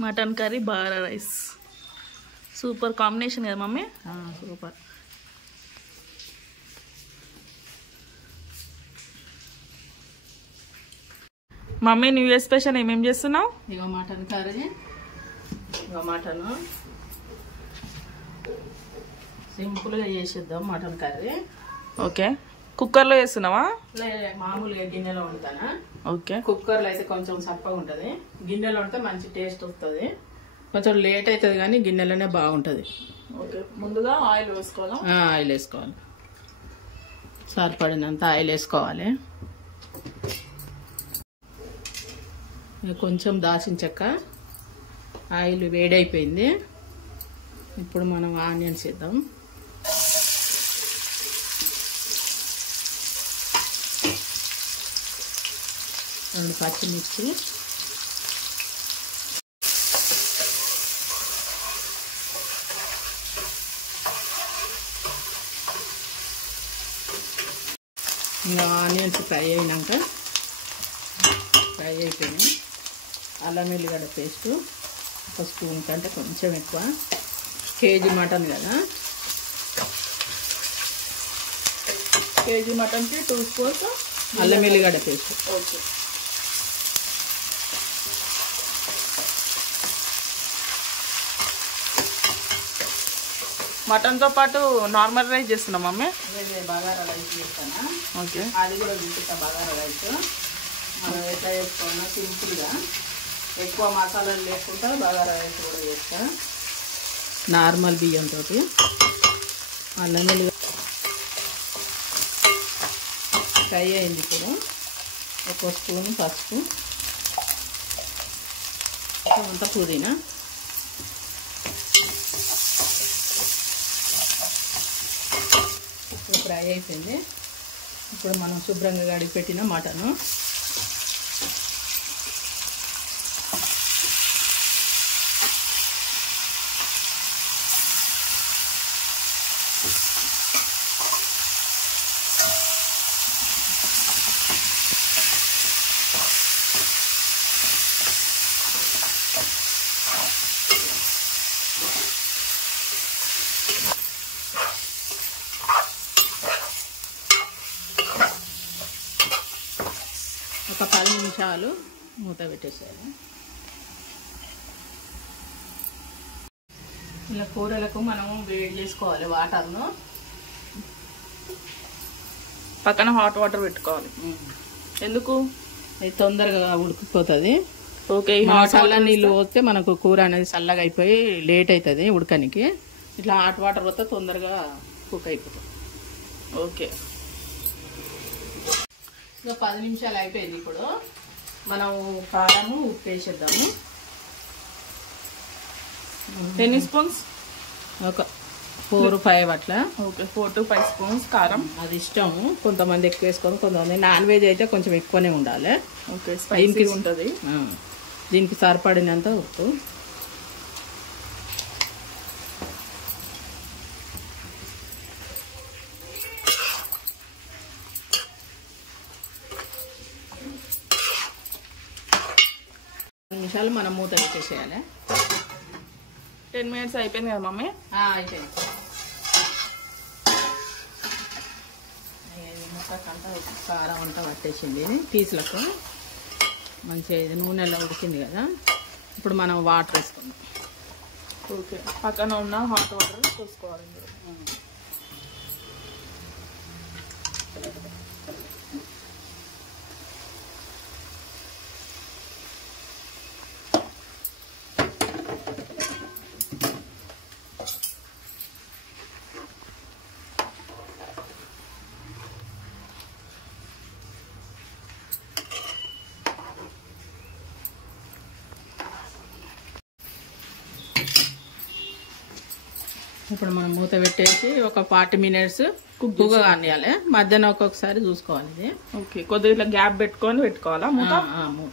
Mutton curry bagara rice super combination కదా mummy. Super. Mummy new year special ఏమేమి చేస్తున్నావు? ఇక మటన్ కర్రీ, ఇక మటన్ సింపుల్గా చేసేద్దాం మటన్ కర్రీ. ఓకే. కుక్కర్లో చేస్తున్నావా? మామూలుగా గిన్నెలో వండుతానా. ఓకే. కుక్కర్లో అయితే కొంచెం చప్పగా ఉంటుంది, గిన్నెలో వండితే మంచి టేస్ట్ వస్తుంది. కొంచెం లేట్ అవుతుంది కానీ గిన్నెలోనే బాగుంటుంది. ఓకే. ముందుగా ఆయిల్ వేసుకోవాలా? ఆయిల్ వేసుకోవాలి, సరిపడినంత ఆయిల్ వేసుకోవాలి. కొంచెం దాచిన చెక్క, ఆయిల్ వేడైపోయింది. ఇప్పుడు మనం ఆనియన్స్ వేద్దాం. రెండు పచ్చిమిర్చి, ఇంకా ఆనియన్స్ ఫ్రై అయినాక అయిపోయినాయి. అల్లం వెల్లిగడ్డ పేస్టు ఒక స్పూన్ కంటే కొంచెం ఎక్కువ, కేజీ మటన్ కదా. కేజీ మటన్కి 2 స్పూన్స్ అల్లం వెల్లిగడ్డ పేస్ట్. ఓకే. మటన్తో పాటు నార్మల్ రైస్ చేస్తున్నాం మమ్మీ. బగారా రైస్ చేస్తాను. ఓకే. అది కూడా చూపిస్తా. బగారా రైస్ మనం ఎట్లా చేసుకోవాలో సింపుల్గా, ఎక్కువ మసాలాలు లేకుండా బగారా రైస్ కూడా చేస్తా. నార్మల్ బియ్యంతో అల్లం వెల్లిగడ్డ ఫ్రై అయింది. ఇప్పుడు ఒక స్పూన్ పసుపు, అంత పుదీనా, ఇప్పుడు ఫ్రై అయిపోయింది. ఇప్పుడు మనం శుభ్రంగా కడిగి పెట్టిన మటను ఒక 10 నిమిషాలు మూత పెట్టేసేయాలి. ఇలా కూరలకు మనం వేడి చేసుకోవాలి వాటర్ను. పక్కన హాట్ వాటర్ పెట్టుకోవాలి. ఎందుకు? అది తొందరగా ఉడికిపోతుంది. ఓకే. చల్ల నీళ్ళు పోస్తే మనకు కూర అనేది చల్లగా అయిపోయి లేట్ అవుతుంది ఉడకనికి. ఇట్లా హాట్ వాటర్ పోతే తొందరగా కుక్ అయిపోతుంది. ఓకే. ఇంకా 10 నిమిషాలు అయిపోయింది. ఇప్పుడు మనం కారము ఉప్పు వేసేద్దాము. ఎన్ని స్పూన్స్? ఒక 4-5 అట్లా. ఓకే. 4 to 5 స్పూన్స్ కారం. అది ఇష్టము, కొంతమంది ఎక్కువ వేసుకోవాలి, కొంతమంది నాన్ వెజ్ అయితే కొంచెం ఎక్కువనే ఉండాలి. ఓకే. స్పైసీ ఉంటుంది. దీనికి సరిపడినంత ఉప్పు. నిమిషాలు మనం మూత పెట్టేసేయాలి. 10 minutes అయిపోయింది కదా మమ్మీ. అయిపోయింది. ముక్కకంతా కారం అంతా పట్టేసింది పీసులకు. మంచిగా ఇది నూనెలో ఉడికింది కదా. ఇప్పుడు మనం వాటర్ వేసుకుందాం. ఓకే. పక్కన ఉన్న హాట్ వాటర్ పోసుకోవాలి. ఇప్పుడు మనం మూత పెట్టేసి ఒక 40 minutes కుక్గా కానియాలి. మధ్యాహ్నం ఒక్కొక్కసారి చూసుకోవాలి ఇది. ఓకే. కొద్దిగా ఇట్లా గ్యాప్ పెట్టుకోవాలా మూత? మూత.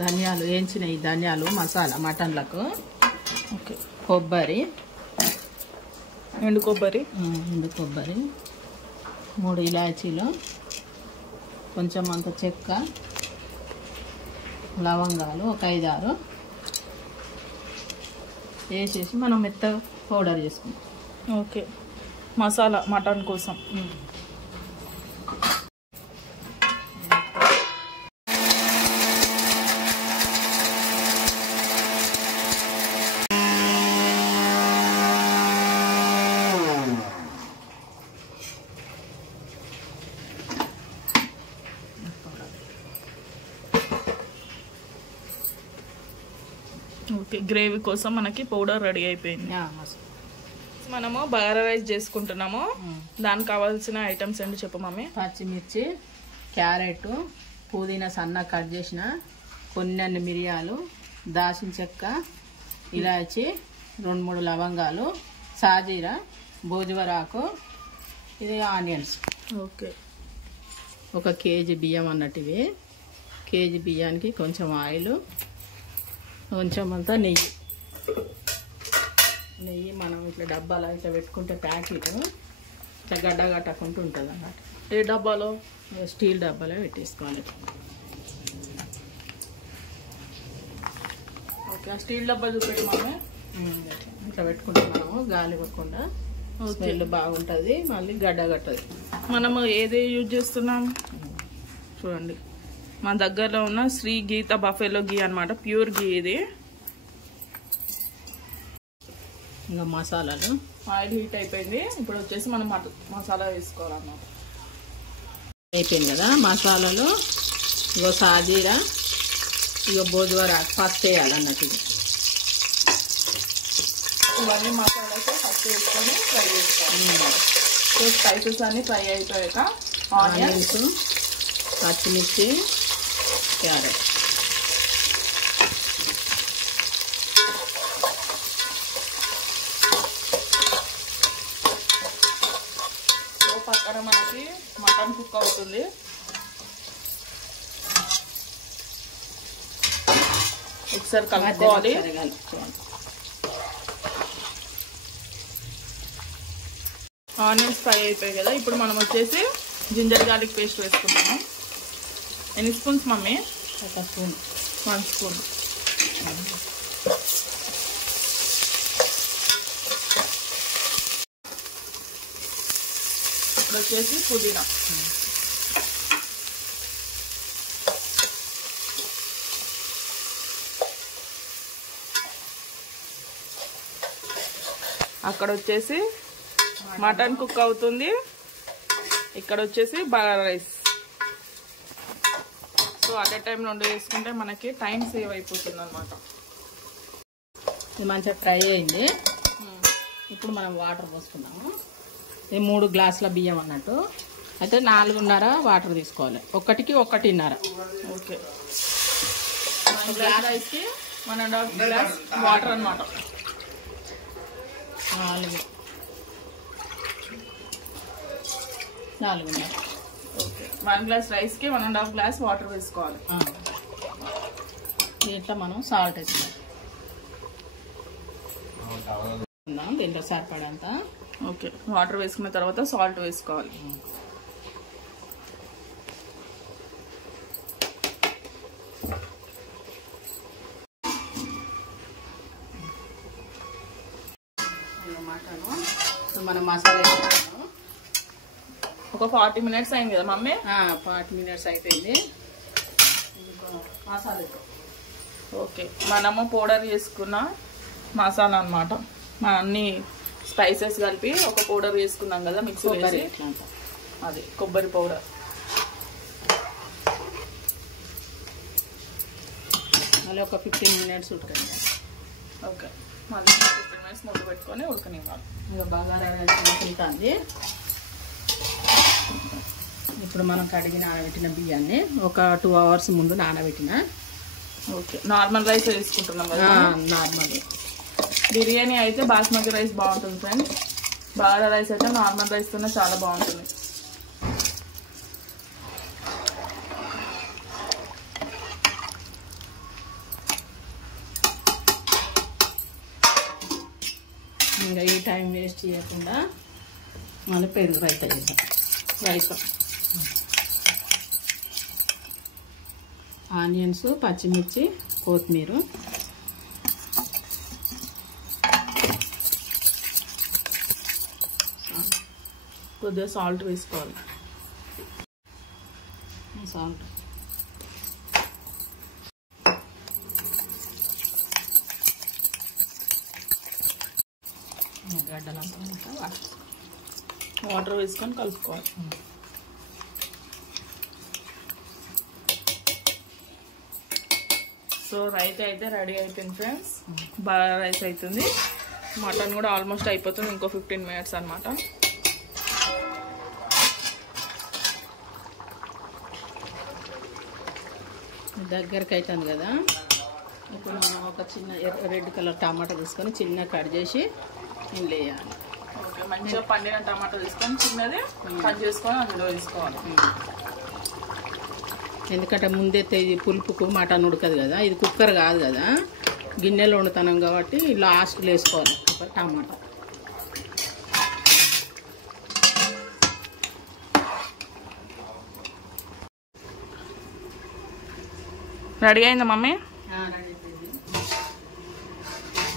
ధనియాలు వేయించిన ఈ ధనియాలు మసాలా మటన్లకు. ఓకే. కొబ్బరి, ఎండు కొబ్బరి, 3 ఇలాచీలు, కొంచెం అంత చెక్క, లవంగాలు ఒక 5-6 వేసేసి మనం మెత్తగా పౌడర్ చేసుకుంటాం. ఓకే, మసాలా మటన్ కోసం. ఓకే, గ్రేవీ కోసం మనకి పౌడర్ రెడీ అయిపోయింది. మనము బగారా రైస్ చేసుకుంటున్నాము. దానికి కావాల్సిన ఐటమ్స్ ఏంటి చెప్పు మమ్మీ. పచ్చిమిర్చి, క్యారెట్, పుదీనా సన్న కట్ చేసిన, కొన్ని మిరియాలు, దాల్చిన చెక్క, ఇలాచి, 2-3 లవంగాలు, సాజీరా, భోజవరాకు, ఇది ఆనియన్స్. ఓకే, 1 కేజీ బియ్యం అన్నట్టు. ఇవి కేజీ బియ్యానికి కొంచెం ఆయిల్, కొంచెం అంతా నెయ్యి. మనం ఇట్లా డబ్బాలో ఇట్లా పెట్టుకుంటే ప్యాకెట్ ఇట్లా గడ్డ కట్టకుంటూ ఉంటుంది అన్నమాట. ఏ డబ్బాలో? స్టీల్ డబ్బాలో పెట్టేసుకోవాలి. ఓకే, స్టీల్ డబ్బా చూపెట్టి మమ్మీ. ఇట్లా పెట్టుకుంటే మనము గాలి ఇవ్వకుండా స్మెల్ బాగుంటుంది, మళ్ళీ గడ్డ కట్టదు. మనము ఏది యూజ్ చేస్తున్నాం చూడండి. మా దగ్గరలో ఉన్న శ్రీ గీత బఫెలో గీ అనమాట, ప్యూర్ గీ ఇది. ఇంకా మసాలాలు. ఆయిల్ హీట్ అయిపోయింది. ఇప్పుడు వచ్చేసి మనం మసాలా వేసుకోవాలన్నమాట. అయిపోయింది కదా మసాలాలు. ఇగో సాజీరా, ఇగో భోజవరా ఫస్ట్ వేయాలన్నట్టు. ఇవన్నీ మసాలాతో ఫస్ట్ వేసుకొని ఫ్రై చేసుకోవాలి. సో స్పైసెస్ అన్ని ఫ్రై అయిపోయాక ఆనియన్స్, పచ్చిమిర్చి, క్యారెట్. పక్కన మనకి మటన్ కుక్ అవుతుంది. ఒకసారి కలుపుకోవాలి. ఆనియన్స్ ఫ్రై అయిపోయాయి కదా. ఇప్పుడు మనం వచ్చేసి జింజర్ గార్లిక్ పేస్ట్ వేసుకుంటాము. ఎన్ని స్పూన్స్ మమ్మీ? 1 స్పూన్. 1 స్పూన్. ఇప్పుడు వచ్చేసి పుదీనా. అక్కడ వచ్చేసి మటన్ కుక్ అవుతుంది, ఇక్కడ వచ్చేసి bagara rice. So at a time 2 వేసుకుంటే మనకి టైం సేవ్ అయిపోతుంది అనమాట. ఇది మంచిగా ఫ్రై అయింది. ఇప్పుడు మనం వాటర్ పోసుకున్నాము. ఇది 3 గ్లాసుల బియ్యం అన్నట్టు. అయితే 4.5 వాటర్ తీసుకోవాలి. 1కి 1.5. ఓకే, 1 గ్లాస్ రైస్కి 1.5 గ్లాస్ వాటర్ అనమాట. 4.5. ఓకే, 1 గ్లాస్ రైస్కి 1.5 గ్లాస్ వాటర్ వేసుకోవాలి. దీంట్లో మనం సాల్ట్ వేసుకుందాం. దీంట్లో సరిపడంత. ఓకే, వాటర్ వేసుకున్న తర్వాత సాల్ట్ వేసుకోవాలి. మనం మసాలా వేసుకున్నాము. ఒక 40 మినిట్స్ అయింది కదా మమ్మీ? 40 మినిట్స్ అయిపోయింది. మసాలా. ఓకే, మనము పౌడర్ చేసుకున్న మసాలా అనమాట. అన్ని స్పైసెస్ కలిపి ఒక పౌడర్ వేసుకున్నాం కదా మిక్సీ వేసి. అది కొబ్బరి పౌడర్. మళ్ళీ ఒక 15 మినిట్స్ ఉడకండి. ఓకే, మళ్ళీ 15 మినిట్స్ మూత పెట్టుకొని ఉడకనివ్వాలి. ఇక బగారా రైస్ ఉడుకుతుంది. ఇప్పుడు మనం కడిగి నానబెట్టిన బియ్యాన్ని ఒక 2 అవర్స్ ముందు నానబెట్టిన. ఓకే, నార్మల్ రైస్ వేసుకుంటున్నాం కదా. నార్మల్. బిర్యానీ అయితే బాస్మతి రైస్ బాగుంటుంది ఫ్రెండ్స్. బగారా రైస్ అయితే నార్మల్ రైస్తోనే చాలా బాగుంటుంది. ఇంకా ఈ టైం వేస్ట్ చేయకుండా మళ్ళీ పెరుగు రైతా చేద్దాం. రైతా ఆనియన్స్, పచ్చిమిర్చి, కొత్తిమీర, కొద్దిగా సాల్ట్ వేసుకోవాలి. సాల్ట్, గడ్డలంతా వాటర్ వేసుకొని కలుపుకోవాలి. సో రైస్ అయితే రెడీ అయిపోయింది ఫ్రెండ్స్. బాగా రైస్ అవుతుంది. మటన్ కూడా ఆల్మోస్ట్ అయిపోతుంది. ఇంకో 15 minutes అనమాట. దగ్గరికి అవుతుంది కదా. ఇప్పుడు మనం ఒక చిన్న రెడ్ కలర్ టమాటా తీసుకొని చిన్న కట్ చేసి ఇందులో వేయాలి. ఓకే, మంచిగా పండిన టమాటా తీసుకొని చిన్నది కట్ చేసుకొని అందులో వేసుకోవాలి. ఎందుకంటే ముందే ఇది పులుపుకు మటన్ ఉడకదు కదా, ఇది కుక్కర్ కాదు కదా, గిన్నెలో వండుతున్నాం కాబట్టి లాస్ట్లో వేసుకోవాలి టమాటా. రెడీ అయిందా మమ్మీ?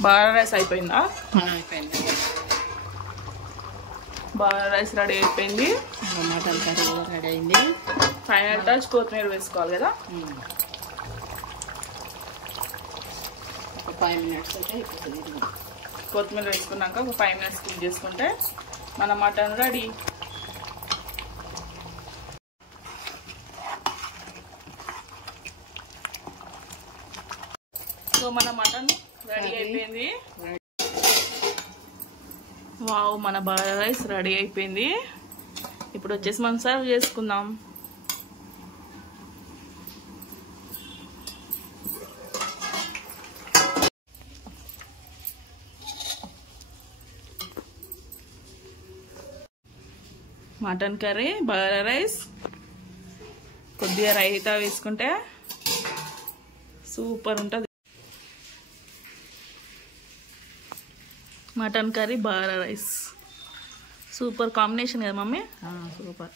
బాగా రైస్ అయిపోయిందా? అయిపోయింది. బాగా రైస్ రెడీ అయిపోయింది. మటన్ కర్రీ కూడా రెడీ అయింది. ఫైనల్ టచ్ కొత్తిమీర వేసుకోవాలి కదా. ఒక 5 minutes అయితే అయిపోతుంది. కొత్తిమీర వేసుకున్నాక ఒక 5 minutes కుక్ చేసుకుంటే మన మటన్ రెడీ. సో మన మటన్ రెడీ అయిపోయింది. వావ్, మన బాగా రైస్ రెడీ అయిపోయింది. ఇప్పుడు వచ్చేసి మనం సర్వ్ చేసుకుందాం. మటన్ కర్రీ, బగారా రైస్, కొద్దిగా రైతా వేసుకుంటే సూపర్ ఉంటుంది. Mutton curry, bagara rice super combination కదా మమ్మీ. సూపర్.